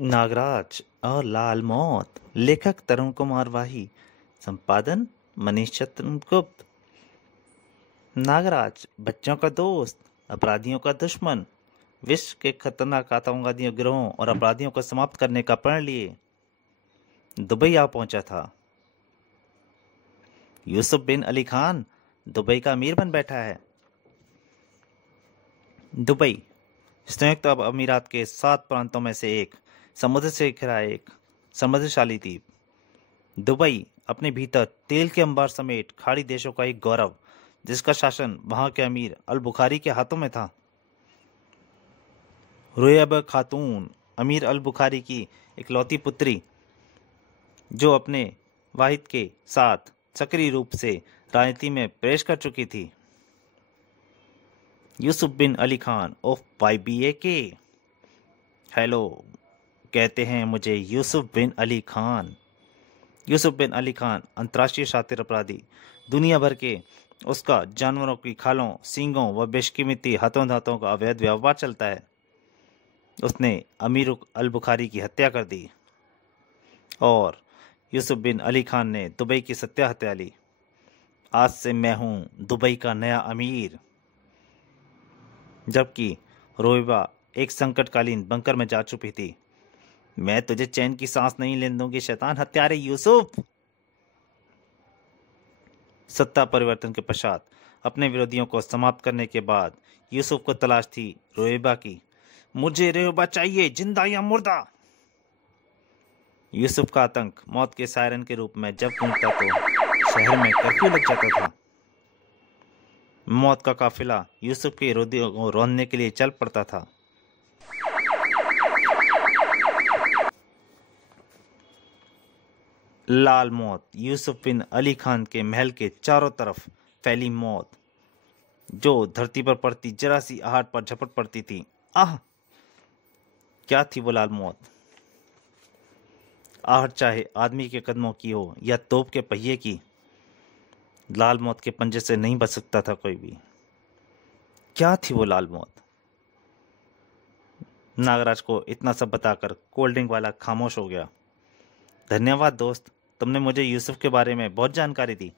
नागराज और लाल मौत। लेखक तरुण कुमार वाही। संपादन मनीष चंद्रगुप्त। नागराज बच्चों का दोस्त, अपराधियों का दुश्मन, विश्व के खतरनाक आतंकवादियों गिरोहों और अपराधियों को समाप्त करने का प्रण लिए दुबई आ पहुंचा था। यूसुफ बिन अली खान दुबई का अमीर बन बैठा है। दुबई संयुक्त अरब अमीरात के 7 प्रांतों में से एक, समुद्र से घिरा एक समृद्धशाली द्वीप। दुबई अपने भीतर तेल के अंबार समेत खाड़ी देशों का एक गौरव, जिसका शासन वहां के अमीर अल बुखारी के हाथों में था। रुयब खातून अमीर अल बुखारी की इकलौती पुत्री, जो अपने वाहिद के साथ सक्रिय रूप से राजनीति में प्रवेश कर चुकी थी। यूसुफ बिन अली खान ऑफ YBA के। हेलो, कहते हैं मुझे यूसुफ बिन अली खान। यूसुफ बिन अली खान अंतर्राष्ट्रीय शातिर अपराधी। दुनिया भर के उसका जानवरों की खालों, सींगों व बेशकीमती हाथों दांतों का अवैध व्यापार चलता है। उसने अमीर अल बुखारी की हत्या कर दी और यूसुफ बिन अली खान ने दुबई की सत्या हत्या ली। आज से मैं हूं दुबई का नया अमीर। जबकि रोहिबा एक संकटकालीन बंकर में जा चुकी थी। मैं तुझे चैन की सांस नहीं लेने दूंगी, शैतान हत्यारे यूसुफ। सत्ता परिवर्तन के पश्चात अपने विरोधियों को समाप्त करने के बाद यूसुफ को तलाश थी रोहिबा की। मुझे रोहिबा चाहिए, जिंदा या मुर्दा। यूसुफ का आतंक मौत के सायरन के रूप में जब गूंजता तो शहर में कर्फ्यू लग जाता था। मौत का काफिला यूसुफ के विरोधियों को रोकने के लिए चल पड़ता था। लाल मौत यूसुफ बिन अली खान के महल के चारों तरफ फैली मौत, जो धरती पर पड़ती जरा सी आहट पर झपट पड़ती थी। आह, क्या थी वो लाल मौत। आहट चाहे आदमी के कदमों की हो या तोप के पहिए की, लाल मौत के पंजे से नहीं बच सकता था कोई भी। क्या थी वो लाल मौत। नागराज को इतना सब बताकर कोल्ड ड्रिंक वाला खामोश हो गया। धन्यवाद दोस्त, तुमने मुझे यूसुफ के बारे में बहुत जानकारी दी।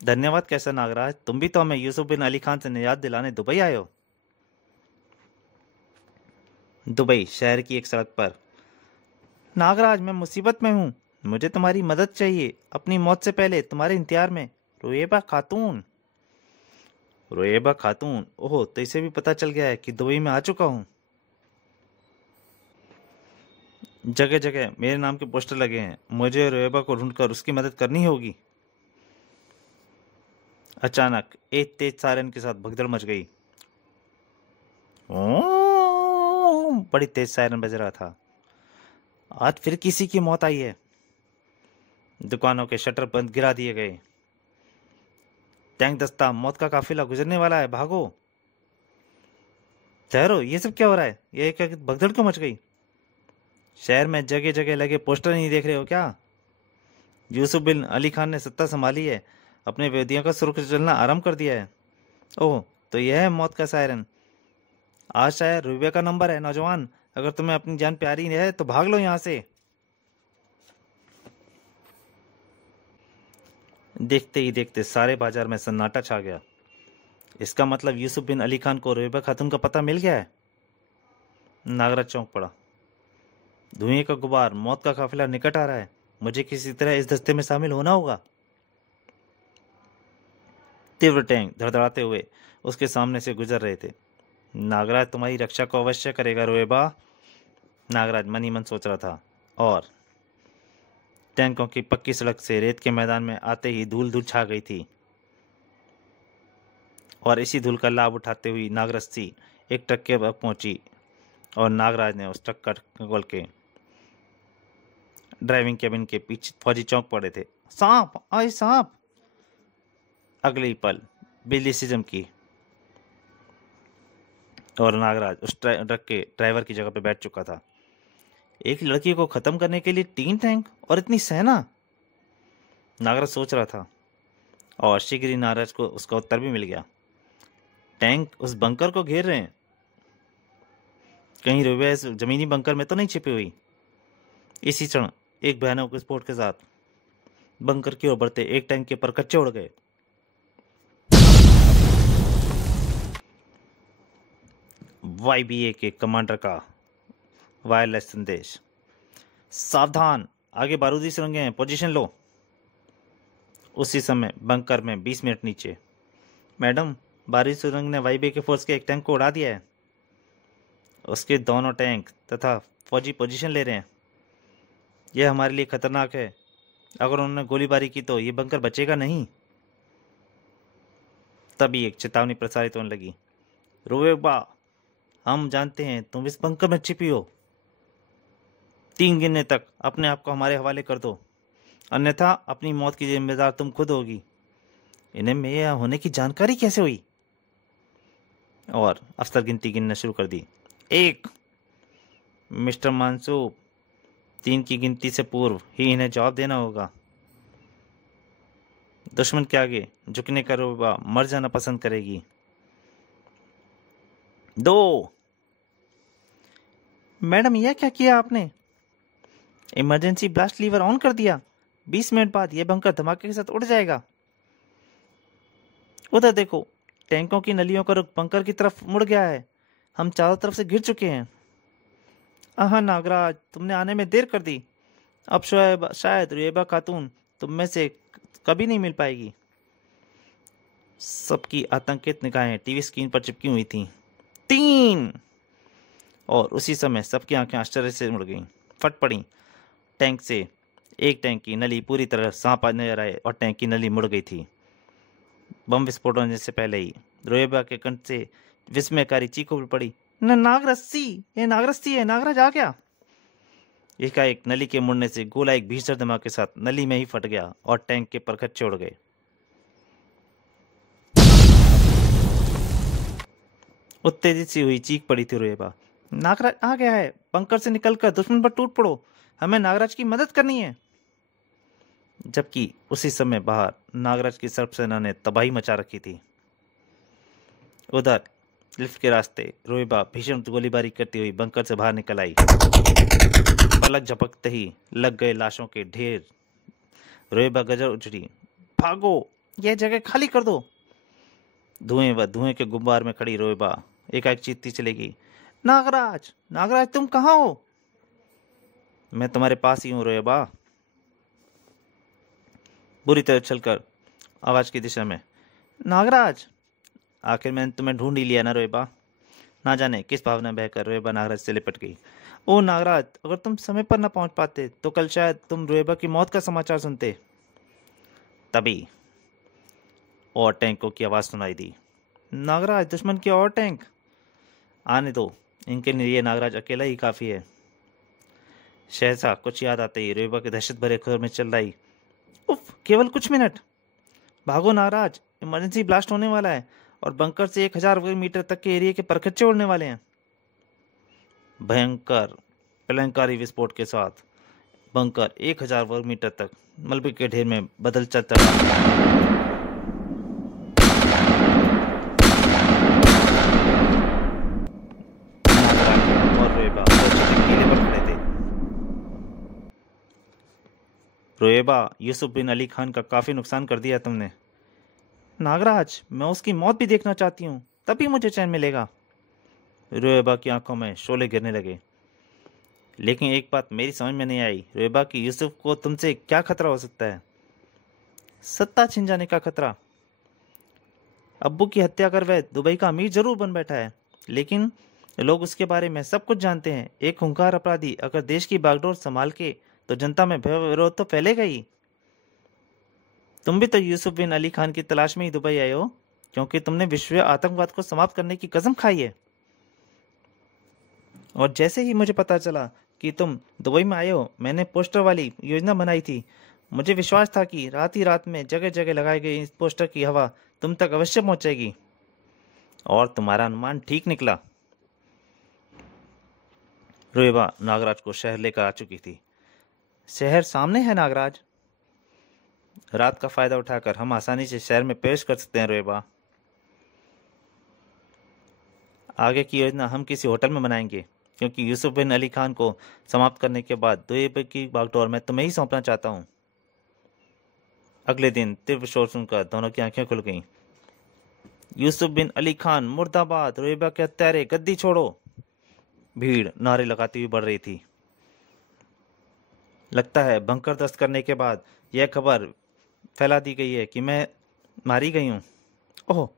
धन्यवाद कैसा नागराज, तुम भी तो हमें यूसुफ बिन अली खान से निजात दिलाने दुबई आए हो। दुबई शहर की एक सड़क पर। नागराज, मैं मुसीबत में हूँ, मुझे तुम्हारी मदद चाहिए, अपनी मौत से पहले तुम्हारे इंतजार में। रोएबा खातून। रोएबा खातून, ओह, तो इसे भी पता चल गया है कि दुबई में आ चुका हूँ। जगह जगह मेरे नाम के पोस्टर लगे हैं, मुझे रोएबा को ढूंढकर उसकी मदद करनी होगी। अचानक एक तेज सायरन के साथ भगदड़ मच गई। ओह, बड़ी तेज सायरन बज रहा था। आज फिर किसी की मौत आई है। दुकानों के शटर बंद गिरा दिए गए। टैंक दस्ता, मौत का काफिला गुजरने वाला है, भागो। ठहरो, ये सब क्या हो रहा है, ये क्या भगदड़ क्यों मच गई। शहर में जगह जगह लगे पोस्टर नहीं देख रहे हो क्या। यूसुफ बिन अली खान ने सत्ता संभाली है, अपने विरोधियों का सुरक्षित चलना आरंभ कर दिया है। ओह, तो यह है मौत का सायरन। आज शायद रुबे का नंबर है। नौजवान, अगर तुम्हें अपनी जान प्यारी है तो भाग लो यहाँ से। देखते ही देखते सारे बाजार में सन्नाटा छा गया। इसका मतलब यूसुफ बिन अली खान को रुबा खातून का पता मिल गया है। नागराज चौंक पड़ा। धुएं का गुबार, मौत का काफिला निकट आ रहा है, मुझे किसी तरह इस दस्ते में शामिल होना होगा। तीव्र टैंक धड़धड़ाते हुए उसके सामने से गुजर रहे थे। नागराज तुम्हारी रक्षा को अवश्य करेगा रोएबा, नागराज मन ही मन सोच रहा था। और टैंकों की पक्की सड़क से रेत के मैदान में आते ही धूल धूल छा गई थी। और इसी धूल का लाभ उठाते हुई नागरस्सी एक ट्रक के पास पहुंची और नागराज ने उस ट्रक का ढक्कन खोल के ड्राइविंग कैबिन के पीछे फौजी चौंक पड़े थे। सांप, आए सांप। अगले ही पल बिजली सी चमकी और नागराज उस ट्रक के ड्राइवर की जगह पर बैठ चुका था। एक लड़की को खत्म करने के लिए 3 टैंक और इतनी सेना, नागराज सोच रहा था। और शीघ्र ही नागराज को उसका उत्तर भी मिल गया। टैंक उस बंकर को घेर रहे हैं। कहीं रोएबा इस जमीनी बंकर में तो नहीं छिपी हुई। इसी क्षण एक भयानक विस्फोट के साथ बंकर की ओर बढ़ते एक टैंक के परखच्चे उड़ गए। YBA के कमांडर का वायरलेस संदेश, सावधान, आगे बारूदी सुरंगें हैं, पोजीशन लो। उसी समय बंकर में 20 मिनट नीचे। मैडम, बारूदी सुरंग ने YBA के फोर्स के एक टैंक को उड़ा दिया है। उसके दोनों टैंक तथा फौजी पोजीशन ले रहे हैं। यह हमारे लिए खतरनाक है। अगर उन्होंने गोलीबारी की तो ये बंकर बचेगा नहीं। तभी एक चेतावनी प्रसारित होने लगी। रोएबा, हम जानते हैं तुम इस बंकर में छिपी हो। 3 गिनने तक अपने आप को हमारे हवाले कर दो, अन्यथा अपनी मौत की जिम्मेदार तुम खुद होगी। इन्हें मेरे यहाँ होने की जानकारी कैसे हुई? और अफसर गिनती गिनना शुरू कर दी। 1। मिस्टर मानसूब, 3 की गिनती से पूर्व ही इन्हें जवाब देना होगा। दुश्मन के आगे झुकने का रोएबा मर जाना पसंद करेगी। 2। मैडम, यह क्या किया आपने? इमरजेंसी ब्लास्ट लीवर ऑन कर दिया। 20 मिनट बाद यह बंकर धमाके के साथ उड़ जाएगा। उधर देखो, टैंकों की नलियों का रुख बंकर की तरफ मुड़ गया है। हम चारों तरफ से घिर चुके हैं। आहा नागराज, तुमने आने में देर कर दी। अब शायद रुएबा खातून तुम में से कभी नहीं मिल पाएगी। सबकी आतंकित निगाहें टीवी स्क्रीन पर चिपकी हुई थीं। 3। और उसी समय सबकी आंखें आश्चर्य से मुड़ गईं, फट पड़ी। टैंक से एक टैंक की नली पूरी तरह सांप नजर आए और टैंक की नली मुड़ गई थी। बम विस्फोट होने से पहले ही रोएबा के कंठ से विस्मयकारी चीख उठ पड़ी। नागरस्सी, ये नागरस्सी है, नागराज आ गया। एकाएक नली के मुड़ने से गोला एक भीषण धमाके के साथ नली में ही फट गया और टैंक के परखच्चे उड़ गए। उत्तेजित सी हुई चीख पड़ी थी रोएबा। नागराज आ गया है, बंकर से निकलकर दुश्मन पर टूट पड़ो, हमें नागराज की मदद करनी है। जबकि उसी समय बाहर नागराज की सर्प सेना ने तबाही मचा रखी थी। उधर लिफ्ट के रास्ते रोएबा भीषण गोलीबारी करती हुई बंकर से बाहर निकल आई। पलक झपकते ही लग गए लाशों के ढेर। रोएबा गजर उछड़ी, भागो, यह जगह खाली कर दो। धुएं के गुब्बार में खड़ी रोएबा एकाएक चीखती चलेगी। नागराज, नागराज, तुम कहाँ हो? मैं तुम्हारे पास ही हूं रोएबा। बुरी तरह चलकर आवाज की दिशा में। नागराज, आखिर मैंने तुम्हें ढूंढ ही लिया ना रोएबा। ना जाने किस भावना बहकर रोएबा नागराज से लिपट गई। ओ नागराज, अगर तुम समय पर न पहुंच पाते तो कल शायद तुम रोएबा की मौत का समाचार सुनते। तभी और टैंकों की आवाज सुनाई दी। नागराज, दुश्मन के और टैंक। आने दो, इनके लिए नागराज अकेला ही काफी है। सहसा कुछ याद आते ही रोएबा के दहशत भरे खुर में चल रही। उफ, केवल कुछ मिनट। भागो नागराज, इमरजेंसी ब्लास्ट होने वाला है और बंकर से 1000 वर्ग मीटर तक के एरिया के परखच्चे उड़ने वाले हैं। भयंकर प्रलयंकारी विस्फोट के साथ बंकर 1000 वर्ग मीटर तक मलबे के ढेर में बदल चलता और रोएबा टीले पर खड़े थे। रोएबा, यूसुफ बिन अली खान का काफी नुकसान कर दिया तुमने। नागराज, मैं उसकी मौत भी देखना चाहती हूँ, तभी मुझे चैन मिलेगा। रोएबा की आंखों में शोले गिरने लगे। लेकिन एक बात मेरी समझ में नहीं आई रोएबा की, यूसुफ को तुमसे क्या खतरा हो सकता है? सत्ता छिन जाने का खतरा। अब्बू की हत्या कर वह दुबई का अमीर जरूर बन बैठा है, लेकिन लोग उसके बारे में सब कुछ जानते हैं। एक खूंखार अपराधी अगर देश की बागडोर संभाल के तो जनता में भय विरोध तो फैलेगा ही। तुम भी तो यूसुफ बिन अली खान की तलाश में ही दुबई आए हो, क्योंकि तुमने विश्व आतंकवाद को समाप्त करने की कसम खाई है। और जैसे ही मुझे पता चला कि तुम दुबई में आए हो, मैंने पोस्टर वाली योजना बनाई थी। मुझे विश्वास था कि रात ही रात में जगह जगह लगाई गई इस पोस्टर की हवा तुम तक अवश्य पहुंचेगी। और तुम्हारा अनुमान ठीक निकला। रोएबा नागराज को शहर लेकर आ चुकी थी। शहर सामने है नागराज। रात का फायदा उठाकर हम आसानी से शहर में प्रवेश कर सकते हैं रोएबा। आगे की योजना हम किसी होटल में बनाएंगे। क्योंकि यूसुफ बिन अली खान को समाप्त करने के बाद दोएबे की बागडोर मैं तुम्हें ही सौंपना चाहता हूँ। अगले दिन तीव्र शोर सुनकर दोनों की आंखें खुल गईं। यूसुफ बिन अली खान मुर्दाबाद, रोएबा के हत्यारे, गद्दी छोड़ो। भीड़ नारे लगाती हुई बढ़ रही थी। लगता है बंकर दस्त करने के बाद यह खबर फैला दी गई है कि मैं मारी गई हूँ। ओह,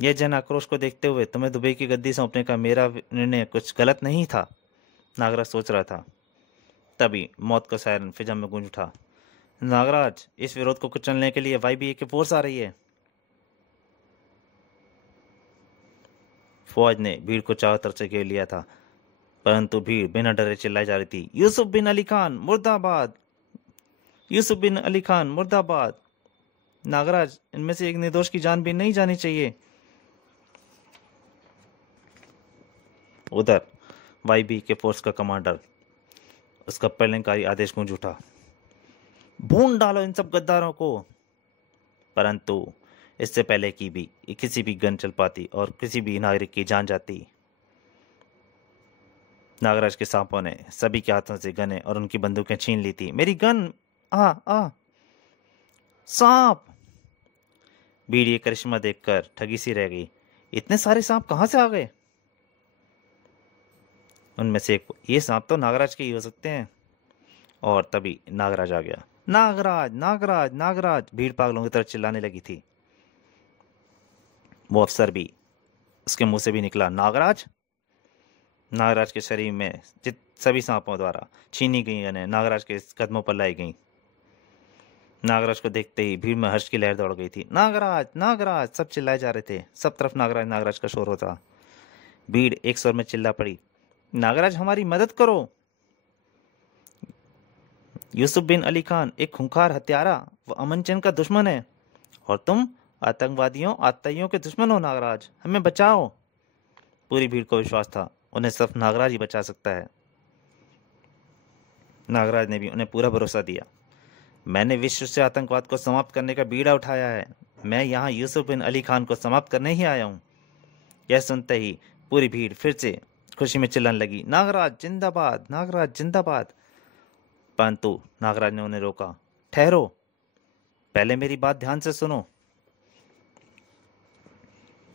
यह जन आक्रोश को देखते हुए तुम्हें दुबई की गद्दी सौंपने का मेरा निर्णय कुछ गलत नहीं था, नागराज सोच रहा था। तभी मौत का सायरन फिजा में गूंज उठा। नागराज, इस विरोध को कुचलने के लिए YBA की फोर्स आ रही है। फौज ने भीड़ को चारों तरफ से घेर लिया था, परंतु भीड़ बिना डरे चिल्लाई जा रही थी, यूसुफ बिन अली खान मुर्दाबाद, यूसुफ बिन अली खान मुर्दाबाद। नागराज, इनमें से एक निर्दोष की जान भी नहीं जानी चाहिए। उधर YB के फोर्स का कमांडर, उसका प्रलयंकारी आदेश गूंज उठा, भून डालो इन सब गद्दारों को। परंतु इससे पहले कि भी किसी भी गन चल पाती और किसी भी नागरिक की जान जाती, नागराज के सांपों ने सभी के हाथों से गने और उनकी बंदूकें छीन ली थी। मेरी गन! आ सांप! भीड़ ये करिश्मा देखकर ठगी सी रह गई। इतने सारे सांप कहां से आ गए? उनमें से एक, ये सांप तो नागराज के ही हो सकते हैं। और तभी नागराज आ गया। नागराज, नागराज, नागराज! भीड़ पागलों की तरह चिल्लाने लगी थी। वो अफसर भी, उसके मुंह से भी निकला, नागराज। नागराज के शरीर में सभी सांपों द्वारा छीनी गई गनें नागराज के कदमों पर लाई गईं। नागराज को देखते ही भीड़ में हर्ष की लहर दौड़ गई थी। नागराज, नागराज! सब चिल्लाए जा रहे थे। सब तरफ नागराज, नागराज का शोर होता। भीड़ एक स्वर में चिल्ला पड़ी, नागराज, हमारी मदद करो। यूसुफ बिन अली खान एक खूंखार हत्यारा व अमन चैन का दुश्मन है, और तुम आतंकवादियों, आतताइयों के दुश्मन हो। नागराज, हमें बचाओ। पूरी भीड़ को विश्वास था उन्हें सिर्फ नागराज ही बचा सकता है। नागराज ने भी उन्हें पूरा भरोसा दिया। मैंने विश्व से आतंकवाद को समाप्त करने का बीड़ा उठाया है। मैं यहाँ यूसुफ बिन अली खान को समाप्त करने ही आया हूँ। यह सुनते ही पूरी भीड़ फिर से खुशी में चिल्लाने लगी, नागराज जिंदाबाद, नागराज जिंदाबाद। परंतु नागराज ने उन्हें रोका। ठहरो, पहले मेरी बात ध्यान से सुनो।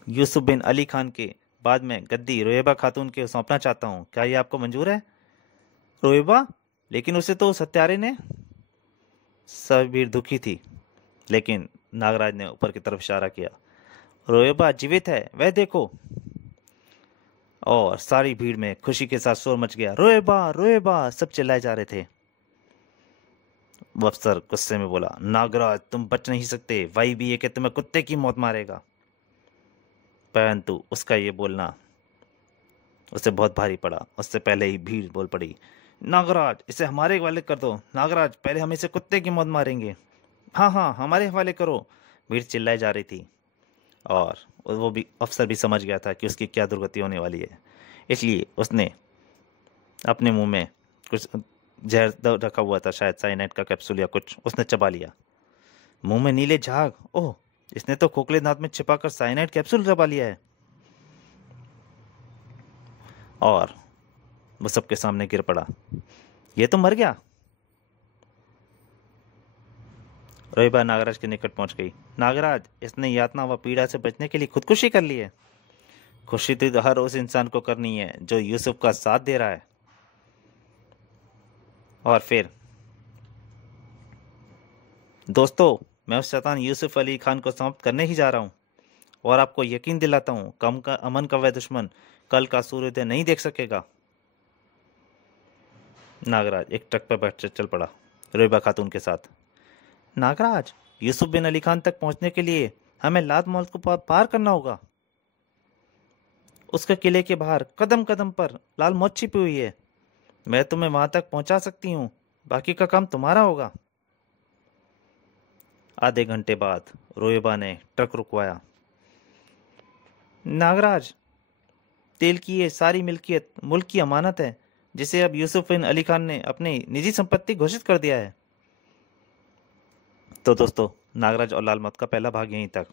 यूसुफ बिन अली खान के बाद में गद्दी रोएबा खातून के सौंपना चाहता हूँ। क्या ये आपको मंजूर है? रोएबा? लेकिन उसे तो उस हत्यारे ने। सब भीड़ दुखी थी, लेकिन नागराज ने ऊपर की तरफ इशारा किया, रोएबा जीवित है, वह देखो। और सारी भीड़ में खुशी के साथ शोर मच गया, रोएबा, रोएबा! सब चिल्लाए जा रहे थे। वो अफसर गुस्से में बोला, नागराज, तुम बच नहीं सकते। YBA के तुम्हें कुत्ते की मौत मारेगा। परंतु उसका ये बोलना उसे बहुत भारी पड़ा। उससे पहले ही भीड़ बोल पड़ी, नागराज, इसे हमारे हवाले कर दो। नागराज, पहले हम इसे कुत्ते की मौत मारेंगे। हाँ हाँ, हमारे हवाले करो। भीड़ चिल्लाई जा रही थी, और वो भी अफसर भी समझ गया था कि उसकी क्या दुर्गति होने वाली है। इसलिए उसने अपने मुंह में कुछ जहर रखा हुआ था, शायद साइनाइड का कैप्सूल या कुछ, उसने चबा लिया। मुंह में नीले झाग! ओह, इसने तो खोखले दांत में छिपाकर साइनाइड कैप्सूल चबा लिया है। और वो सबके सामने गिर पड़ा। ये तो मर गया। रोएबा नागराज के निकट पहुंच गई। नागराज, इसने यातना व पीड़ा से बचने के लिए खुदकुशी कर ली है। खुशी तो हर उस इंसान को करनी है जो यूसुफ का साथ दे रहा है। और फिर दोस्तों, मैं उस शैतान यूसुफ अली खान को समाप्त करने ही जा रहा हूं, और आपको यकीन दिलाता हूं, कम का अमन का वह दुश्मन कल का सूर्योदय नहीं देख सकेगा। नागराज एक ट्रक पर बैठ चल पड़ा रोएबा खातून के साथ। नागराज, यूसुफ बिन अली खान तक पहुंचने के लिए हमें लाद मौत को पार करना होगा। उसके किले के बाहर कदम कदम पर लाल मौत छिपी हुई है। मैं तुम्हें वहां तक पहुंचा सकती हूँ, बाकी का काम तुम्हारा होगा। आधे घंटे बाद रोएबा ने ट्रक रुकवाया। नागराज, तेल की ये सारी मिल्कियत मुल्क की अमानत है, जिसे अब यूसुफ बिन अली खान ने अपनी निजी संपत्ति घोषित कर दिया है। तो दोस्तों, नागराज और लाल मौत का पहला भाग यहीं तक।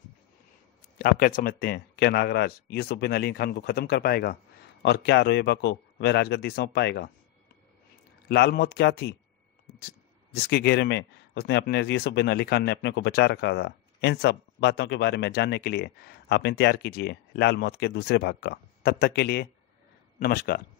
आप क्या समझते हैं, क्या नागराज यूसुफ बिन अली खान को खत्म कर पाएगा? और क्या रोएबा को वह राजगद्दी सौंप पाएगा? लाल मौत क्या थी जिसके घेरे में उसने अपने यूसुफ बिन अली खान ने अपने को बचा रखा था? इन सब बातों के बारे में जानने के लिए आप इंतजार कीजिए लाल मौत के दूसरे भाग का। तब तक के लिए नमस्कार।